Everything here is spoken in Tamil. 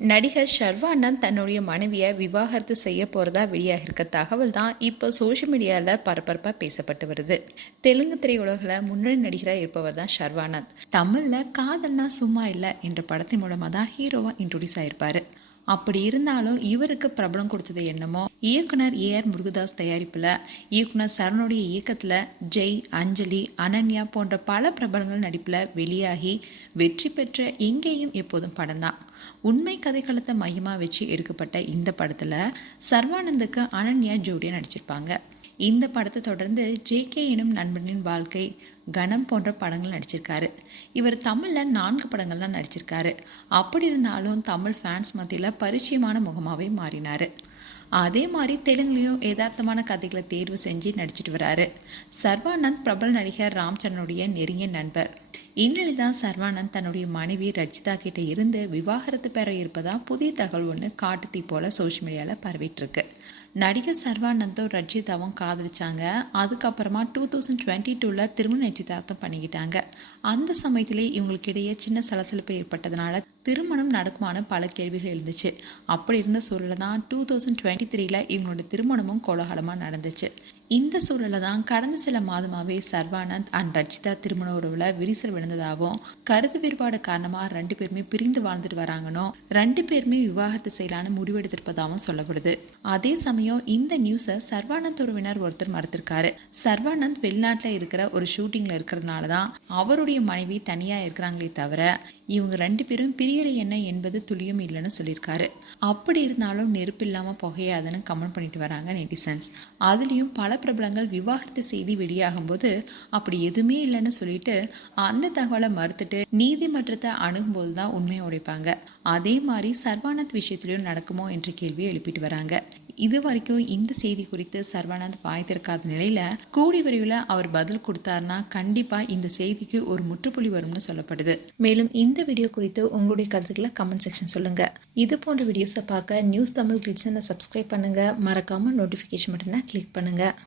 நடிகர் ஷர்வானந்த் தன்னுடைய மனைவியை விவாகரத்து செய்ய போகிறதா வெளியாகிருக்க தகவல் தான் இப்போ சோஷியல் மீடியாவில் பரபரப்பாக பேசப்பட்டு வருது. தெலுங்கு திரையுலகில் முன்னணி நடிகராக இருப்பவர் தான் ஷர்வானந்த். தமிழில் காதல்னா சும்மா இல்லை என்ற படத்தின் மூலமாக தான் ஹீரோவாக இன்ட்ரோடியூஸ் ஆயிருப்பார். அப்படி இருந்தாலும் இவருக்கு பிரபலம் கொடுத்தது என்னமோ இயக்குனர் ஏஆர் முருகதாஸ் தயாரிப்பில் இயக்குனர் சரணுடைய இயக்கத்தில் ஜெய், அஞ்சலி, அனன்யா போன்ற பல பிரபலங்கள் நடிப்பில் வெளியாகி வெற்றி பெற்ற எங்கேயும் எப்போதும் படம் தான். உண்மை கதைக்களத்தை மையமாக வச்சு எடுக்கப்பட்ட இந்த படத்தில் சர்வானந்துக்கு அனன்யா ஜோடியாக நடிச்சிருப்பாங்க. இந்த படத்தை தொடர்ந்து ஜேகே எனும் நண்பனின் வாழ்க்கை, கணம் போன்ற படங்கள் நடிச்சிருக்காரு. இவர் தமிழில் 4 படங்கள்லாம் நடிச்சிருக்காரு. அப்படி இருந்தாலும் தமிழ் ஃபேன்ஸ் மத்தியில் பரிச்சயமான முகமாகவே மாறினார். அதே மாதிரி தெலுங்குலையும் யதார்த்தமான கதைகளை தேர்வு செஞ்சு நடிச்சிட்டு வராரு. சர்வானந்த் பிரபல நடிகர் ராம் சரணுடைய நெருங்கிய நண்பர். இந்நிலையில் தான் சர்வானந்த் தன்னுடைய மனைவி ரச்சிதா கிட்ட இருந்து விவாகரத்து பெற இருப்பதா புதிய தகவல் ஒன்று காட்டுத்தீ போல சோஷியல் மீடியாவில் பரவிட்டு இருக்கு. நடிகர் சர்வானந்தும் ரச்சிதாவும் காதலிச்சாங்க. அதுக்கப்புறமா 2022 திருமண நிச்சயதார்த்தம் பண்ணிக்கிட்டாங்க. அந்த சமயத்திலே இவங்களுக்கு இடையே சின்ன சலசலப்பு ஏற்பட்டதுனால திருமணம் நடக்குமான பல கேள்விகள் எழுந்துச்சு. அப்படி இருந்த சூழலில் தான் 2023 இவங்களோட திருமணமும் கோலாகலமாக நடந்துச்சு. இந்த சூழலில் தான் கடந்த சில மாதமாகவே சர்வானந்த் அண்ட் ரச்சிதா திருமண உறவில் விரிசல் விழுந்ததாகவும், கருத்து வேறுபாடு காரணமாக 2 பேருமே பிரிந்து வாழ்ந்துட்டு வராங்கன்னு, 2 பேருமே விவாகரத்து செய்யலான்னு முடிவெடுத்திருப்பதாகவும் சொல்லப்படுது. அதே சமயம் இந்த நியூஸை சர்வானந்த் உறவினர் ஒருத்தர் மறுத்திருக்காரு. சர்வானந்த் வெளிநாட்டில் இருக்கிற ஒரு ஷூட்டிங்கில் இருக்கிறதுனால தான் அவருடைய மனைவி தனியாக இருக்கிறாங்களே தவிர இவங்க 2 பேரும் பிரியற என்ன என்பது துளியும் இல்லைன்னு சொல்லியிருக்காரு. அப்படி இருந்தாலும் நெருப்பு இல்லாமல் புகையாதுன்னு கமெண்ட் பண்ணிட்டு வராங்க நெட்டிசன்ஸ். அதுலேயும் பல பிரபலங்கள் விவாகரத்து செய்தி வெளியாகும் போது அப்படி எதுவுமே இல்லைன்னு சொல்லிட்டு அந்த தகவலை மறுத்துட்டு நீதிமன்றத்தை அணுகும்போது தான் உண்மையை உடைப்பாங்க. அதே மாதிரி சர்வானந்த் விஷயத்திலையும் நடக்குமோ என்ற கேள்வியை எழுப்பிட்டு வராங்க. இது வரைக்கும் இந்த செய்தி குறித்து சர்வானந்த் வாய்த்திருக்காத நிலையில கூடி விரைவில் அவர் பதில் கொடுத்தாருன்னா கண்டிப்பா இந்த செய்திக்கு ஒரு முற்றுப்புள்ளி வரும்னு சொல்லப்படுது. மேலும் இந்த வீடியோ குறித்து உங்களுடைய கருத்துக்களை கமெண்ட் செக்ஷன் சொல்லுங்க. இது போன்ற வீடியோஸை பார்க்க நியூஸ் தமிழ் கிளிட்ஸை சப்ஸ்கிரைப் பண்ணுங்க. மறக்காம நோட்டிஃபிகேஷன் பட்டனை கிளிக் பண்ணுங்க.